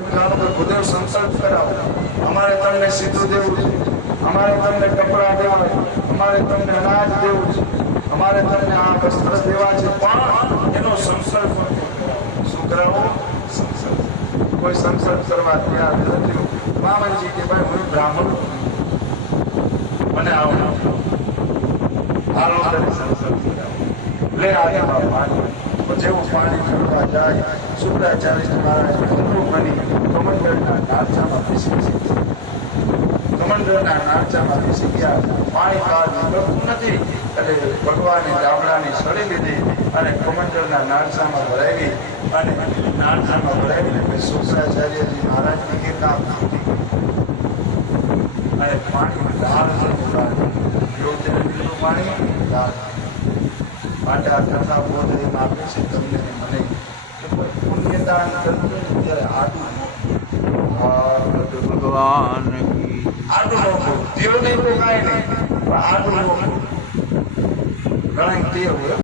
ભૂદેવ સંકલ્પ કરાવો, અમારે તમને સીધું દેવું છે, અમારે તમને કપડા દેવા છે, અમારે તમને અનાજ દેવું છે, અમારે તમને આ વસ્ત્ર દેવા છે, પણ એનો સંકલ્પ શું કરાવો? સંકલ્પ. કોઈ સંકલ્પ કરવા તૈયાર નથી. મામનજી કે ભાઈ હું બ્રાહ્મણ મને આવું હાલો સંકલ્પ લે આજે જેવું પાણી પીવા જાય શુક્રાચાર્ય મહારાજ કમંડળના નાળચામાં બેસી કમંડળના નાળચામાં બેસી ગયા. પાણી બહાર નીકળતું નથી એટલે ભગવાને ગામડાની સળી લીધી અને કમંડળના નાળચામાં ભરાવી અને નાળચામાં ભરાવીને શુક્રાચાર્યજી મહારાજને કે કામ અને પાણી લાલ પાણી લાલ માટે આ કથા બોધ આપે છે તમને મને પુણ્યદાન કરતું ત્યારે આટલું ભગવાન આટલું લોકો દેવ નહીં તો કાંઈ નહીં પણ આટલું લોકો ઘણા તે હોય